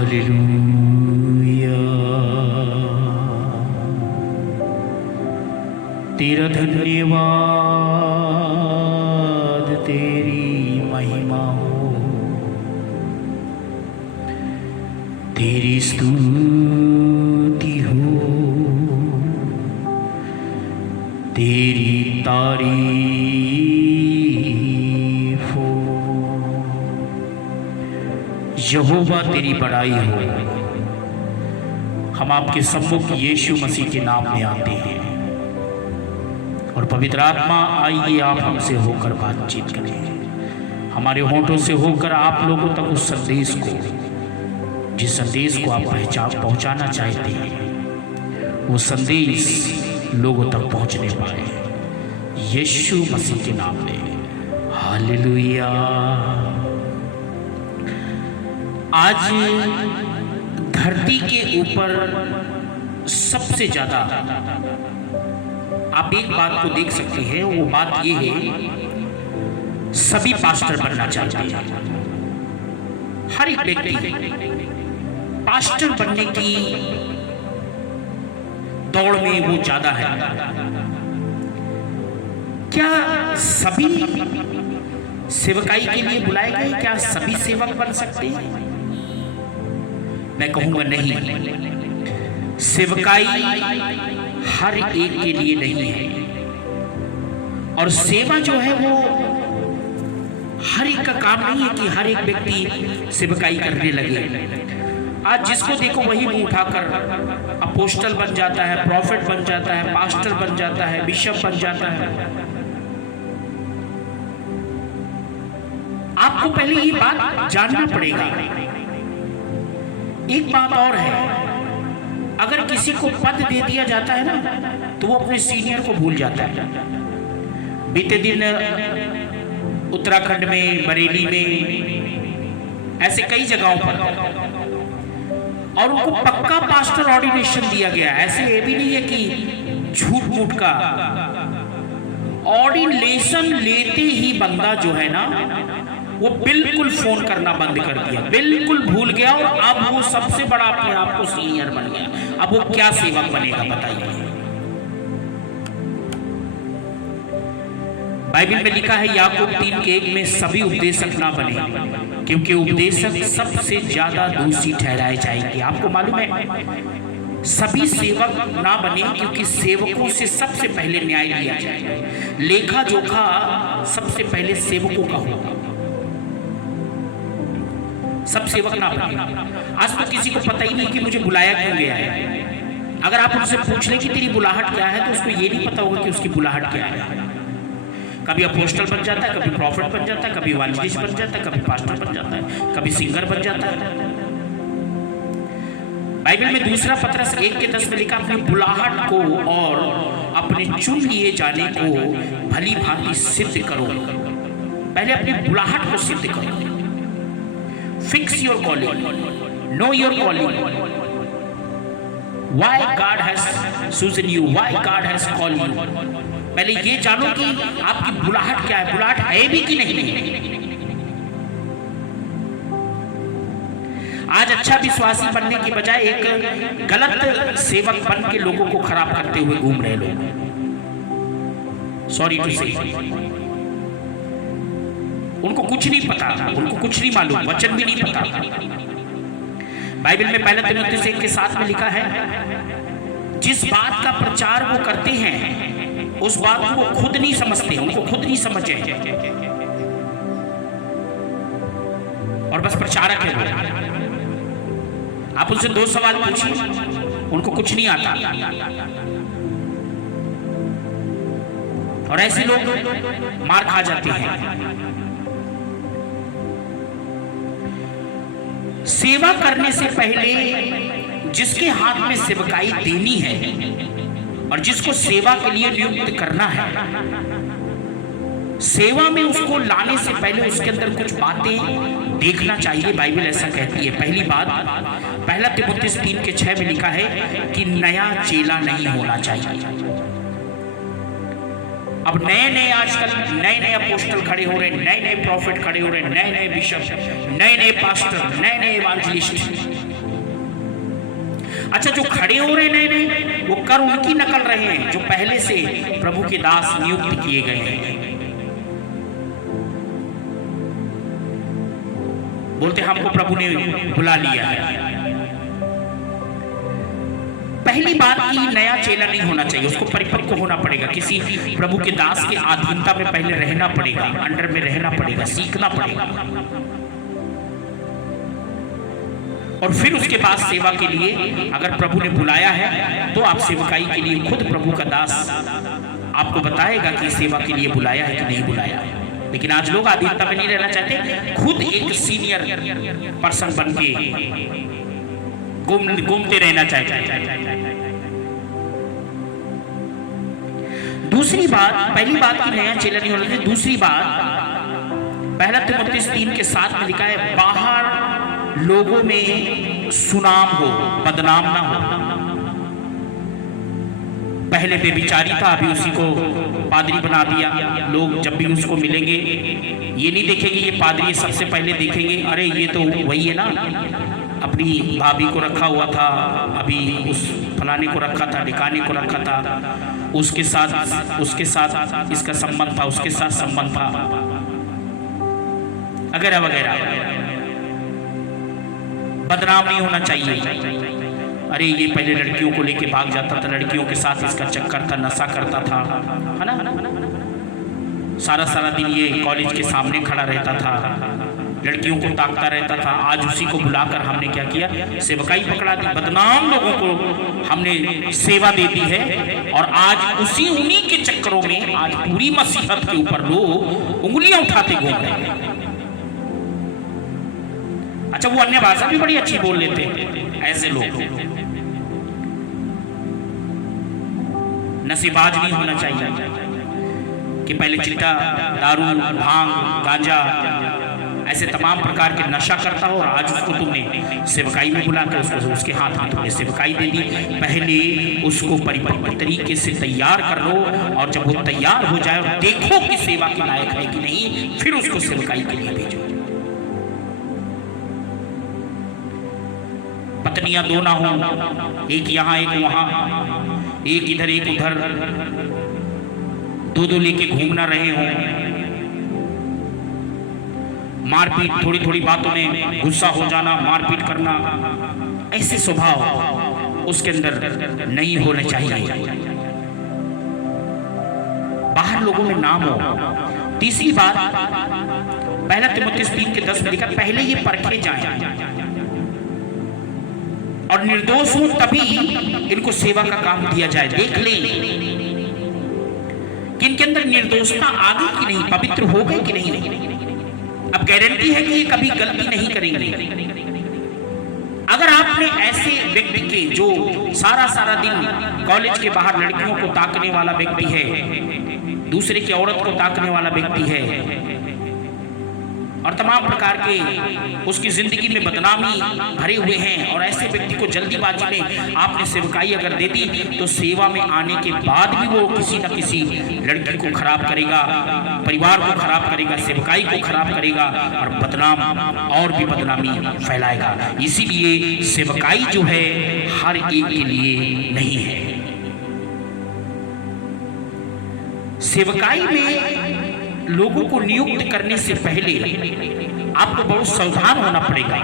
Hallelujah. तेरा धन्यवाद, तेरी महिमा हो, तेरी स्तुति हो, तेरी तारीफ हो। यहोवा तेरी बड़ाई हो। हम आपके सम्मुख यीशु मसीह के नाम में आते हैं और पवित्र आत्मा आइए आप हमसे होकर बातचीत करें, हमारे होठों से होकर आप लोगों तक उस संदेश को, जिस संदेश को आप पहुंचाना चाहते हैं, वो संदेश लोगों तक पहुंचने पाए, यीशु मसीह के नाम में। हालेलुया। आज धरती के ऊपर सबसे ज्यादा आप एक बात को देख सकते हैं, वो बात ये है, सभी पास्टर बनना चाहते हैं। हर एक व्यक्ति पास्टर बनने की दौड़ में वो ज्यादा है। क्या सभी सेवकाई के लिए बुलाए गए? क्या सभी सेवक बन सकते हैं? मैं कहूंगा नहीं। सेवकाई हर एक के लिए नहीं है, और सेवा जो है वो हर एक का काम नहीं है कि हर एक व्यक्ति सेवकाई करने लगे। आज जिसको देखो वही मुंह उठाकर अपोस्टल बन जाता है, प्रॉफिट बन जाता है, पास्टर बन जाता है, बिशप बन जाता है। आपको पहले ये बात जानना पड़ेगा। एक बात और है, अगर किसी को पद दे दिया जाता है ना, तो वो अपने सीनियर को भूल जाता है। बीते दिन उत्तराखंड में, बरेली में, ऐसे कई जगहों पर, और उनको पक्का पास्टर ऑर्डिनेशन दिया गया। ऐसे ये भी नहीं है कि झूठ मूठ का ऑर्डिनेशन लेते ही बंदा जो है ना, वो बिल्कुल फोन करना बंद कर दिया, बिल्कुल भूल गया, और अब वो सबसे बड़ा अपने आप को सीनियर बन गया। अब वो क्या सेवक बनेगा बताइए? बाइबल में लिखा है याकूब 3:1 में, सभी उपदेशक ना बने, क्योंकि उपदेशक सबसे ज्यादा दोषी ठहराए जाएंगे। आपको मालूम है, सभी सेवक ना बने, क्योंकि सेवकों से सबसे पहले न्याय लिया जाएगा। लेखा जोखा सबसे पहले सेवकों का होगा। सब सेवक ना बने। आज तो किसी को पता ही नहीं कि मुझे बुलाया क्यों गया है। अगर आप उनसे पूछ लें कि तेरी बुलाहट क्या है, तो उसको ये नहीं पता होगा कि उसकी बुलाहट क्या है। कभी अपोस्टल बन जाता है, कभी प्रॉफिट बन जाता है, कभी इवांजेलिस्ट बन जाता है, कभी पास्टर बन जाता है, कभी सिंगर बन जाता है। बाइबल में दूसरा पत्रस 1:10 में लिखा, अपनी बुलाहट को और अपने चुन लिए जाने को भली भांति सिद्ध करो। पहले अपनी बुलाहट को सिद्ध करो। Fix your calling. Know your calling. Why God has chosen you? Why God has called you? पहले ये जानो कि आपकी बुलाहट क्या है, बुलाहट है भी कि नहीं है। आज अच्छा विश्वासी बनने की बजाय एक गलत सेवक बन के लोगों को खराब करते हुए घूम रहे लोग। सॉरी टू से, उनको कुछ नहीं पता, उनको कुछ नहीं मालूम, वचन भी नहीं पता। बाइबल में 1 तीमुथियुस 1:7 में लिखा है, जिस बात का प्रचार वो करते हैं उस बात को वो खुद नहीं समझते, उनको खुद नहीं समझे, और बस प्रचारक है वो। आप उनसे 2 सवाल पूछिए, उनको कुछ नहीं आता। और ऐसे लोग मार खा जाते हैं। सेवा करने से पहले जिसके हाथ में सेवकाई देनी है और जिसको सेवा के लिए नियुक्त करना है, सेवा में उसको लाने से पहले उसके अंदर कुछ बातें देखना चाहिए। बाइबल ऐसा कहती है। पहली बात, 1 तीमुथियुस 3:6 में लिखा है कि नया चेला नहीं होना चाहिए। अब नए आजकल नए अपोस्टल खड़े हो रहे हैं, नए प्रॉफिट खड़े हो रहे हैं, नए बिशप, नए पास्टर, नए इवांजेलिस्ट। अच्छा, जो खड़े हो रहे नए नए वो कर उनकी नकल रहे हैं जो पहले से प्रभु के दास नियुक्त किए गए हैं। बोलते हमको प्रभु ने बुला लिया है। पहली बात की नया चेला नहीं होना चाहिए, उसको परिपक्व होना पड़ेगा, किसी प्रभु के दास के अधीनता में पहले रहना पड़ेगा, अंडर में रहना पड़ेगा, सीखना पड़ेगा, और फिर उसके बाद सेवा के लिए अगर प्रभु ने बुलाया है तो आप सेवकाई के लिए खुद प्रभु का दास आपको बताएगा कि सेवा के लिए बुलाया है कि नहीं बुलाया है। लेकिन आज लोग अधीनता में नहीं रहना चाहते, खुद एक सीनियर पर्सन बन के घूमते रहना चाहते हैं। दूसरी बात, पहली बात की नया चेला नहीं होना चाहिए। दूसरी बात, पहला तिमुथियुस 3:7 में लिखा है, बाहर लोगों में सुनाम हो, बदनाम ना हो। पहले बेविचारी था, अभी उसी को पादरी बना दिया। लोग जब भी उसको मिलेंगे ये नहीं देखेंगे ये पादरी, सबसे पहले देखेंगे अरे ये तो वही है ना, अपनी भाभी को रखा हुआ था, अभी उस फलाने को रखा था, ढिकाने को रखा था, उसके साथ इसका संबंध था, उसके साथ संबंध था, वगैरह वगैरह। बदनाम नहीं होना चाहिए। अरे ये पहले लड़कियों को लेके भाग जाता था, लड़कियों के साथ इसका चक्कर था, नशा करता था, है ना, सारा दिन ये कॉलेज के सामने खड़ा रहता था, लड़कियों को ताकता रहता था। आज उसी को बुलाकर हमने क्या किया, सेवकाई पकड़ा दी, बदनाम लोगों को हमने सेवा दे दी है, और आज उन्हीं के चक्करों में आज पूरी मसीहत के ऊपर लोग उंगलियां उठाते घूम रहे हैं। अच्छा, वो अन्य भाषा भी बड़ी अच्छी बोल लेते हैं ऐसे लोग। नशेबाज नहीं होना चाहिए कि पहले चिट्टा, दारू, भांग, गांजा, ऐसे तमाम प्रकार के नशा करता हो और आज उसको तुमने सेवकाई में बुलाकर उसके हाथ में तुमने सेवकाई दे दी। पहले उसको परिपक्व तरीके से तैयार कर लो, और जब वो तैयार हो जाए और देखो कि सेवा के लायक है कि नहीं, फिर उसको सेवकाई के लिए भेजो। पत्नियां दो ना हो, एक यहाँ एक वहां, एक इधर एक उधर, दो लेके घूम ना रहे हो, मारपीट, थोड़ी बातों में गुस्सा हो जाना, मारपीट करना, ऐसे स्वभाव उसके अंदर नहीं होने चाहिए। बाहर लोगों में नाम हो। तीसरी बात, पहला तिमुथियुस 3:10 में लिखा, पहले ये परखे जाएं और निर्दोष हो तभी इनको सेवा का काम दिया जाए। देख लें कि इनके अंदर निर्दोषता आ गई कि नहीं, पवित्र हो गए कि नहीं। अब गारंटी है कि ये कभी गलती नहीं करेंगे। अगर आपने ऐसे व्यक्ति के जो सारा दिन कॉलेज के बाहर लड़कियों को ताकने वाला व्यक्ति है, दूसरे की औरत को ताकने वाला व्यक्ति है, और तमाम प्रकार के उसकी जिंदगी में बदनामी भरे हुए हैं, और ऐसे व्यक्ति को जल्दीबाजी में आपने सेवकाई अगर दे दी तो सेवा में आने के बाद भी वो किसी न किसी लड़की को खराब करेगा, परिवार को खराब करेगा, सेवकाई को खराब करेगा, और बदनाम और भी बदनामी फैलाएगा। इसीलिए सेवकाई जो है हर एक के लिए नहीं है। सेवकाई में लोगों को नियुक्त करने से पहले आपको बहुत सावधान होना पड़ेगा।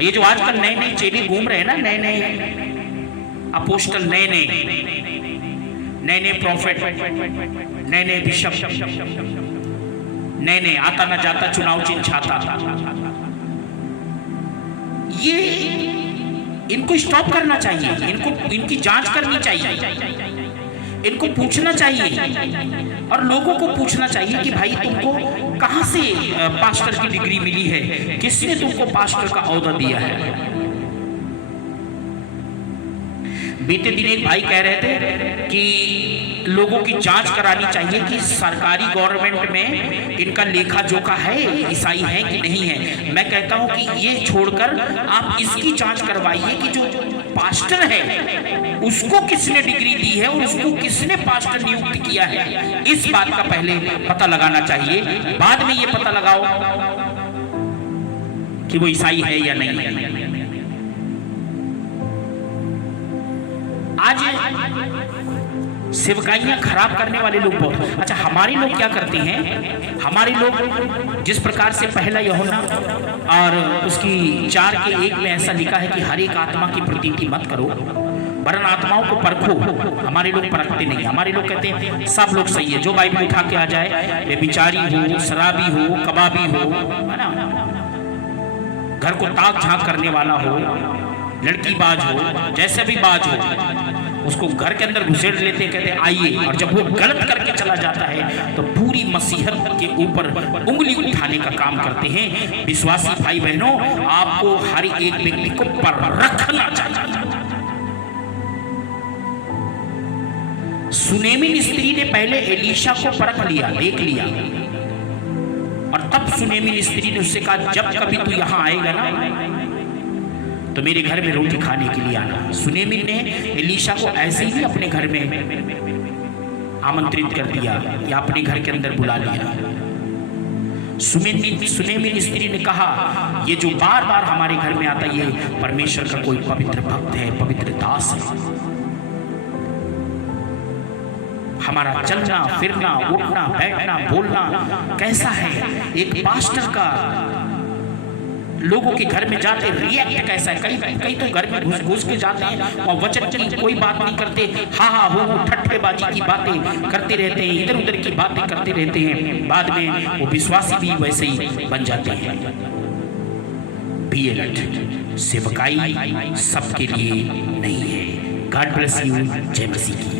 ये जो आजकल नए चेले घूम रहे हैं ना, नए अपोस्टल, नए प्रॉफिट, नए बिशप, नए आता न जाता चुनाव चिन्ह छाता, ये इनको स्टॉप करना चाहिए, इनकी जांच करनी चाहिए, इनको पूछना चाहिए, और लोगों को पूछना चाहिए कि भाई तुमको कहां से पास्टर की डिग्री मिली है, किसने तुमको पास्टर का ओहदा दिया है। बीते दिन एक भाई कह रहे थे कि लोगों की जांच करानी चाहिए कि सरकारी गवर्नमेंट में इनका लेखा जोखा है, ईसाई है कि नहीं है। मैं कहता हूं कि ये छोड़कर आप इसकी जांच करवाइए कि जो पास्टर है उसको किसने डिग्री दी है और उसको किसने पास्टर नियुक्त किया है। इस बात का पहले पता लगाना चाहिए, बाद में ये पता लगाओ कि वो ईसाई है या नहीं है। आज सेवकाइयां खराब करने वाले लोग बहुत। अच्छा, हमारे लोग क्या करते हैं? हमारे लोग जिस प्रकार से पहला यूहन्ना और उसकी 4:1 में ऐसा लिखा है कि हर एक आत्मा की प्रतीति मत करो वरन आत्माओं को परखो। हमारे लोग परखते नहीं। हमारे लोग कहते हैं सब लोग सही है, जो बाइबल उठा के आ जाए, बेबिचारी हो, शराबी हो, कबाबी हो, है ना, घर को ताक झांक करने वाला हो, लड़की बाज हो, जैसे भी बाज हो, उसको घर के अंदर घुसेड़ लेते, कहते आइए। और जब वो गलत करके चला जाता है तो पूरी मसीहत के ऊपर उंगली उठाने का काम करते हैं। विश्वासी भाई बहनों, आपको हर एक व्यक्ति को परखना चाहिए। सुनेमिन स्त्री ने पहले एलीशा को परख लिया, देख लिया, और तब सुनेमिन स्त्री ने उससे कहा जब कभी तू यहां आएगा ना तो मेरे घर में रोटी खाने के लिए आना। सुनेमिन ने एलीशा को ऐसे ही अपने घर में आमंत्रित कर दिया या अपने घर के अंदर बुला लिया। सुनेमिन स्त्री ने कहा ये जो बार बार हमारे घर में आता, ये परमेश्वर का कोई पवित्र भक्त है, पवित्र दास है। हमारा चलना फिरना, उठना बैठना, बोलना कैसा है? एक पास्टर का लोगों के घर में जाते रिएक्ट कैसा है? कई तो घर में घुस के जाते हैं और वचन की कोई बात नहीं करते, हाँ हो ठट्ठेबाजी की बातें करते रहते हैं, इधर उधर की बातें करते रहते हैं। बाद में वो विश्वासी भी वैसे ही बन जाते हैं। बी अलर्ट, सेवकाई सबके लिए नहीं है। God bless you. जय मसीह की।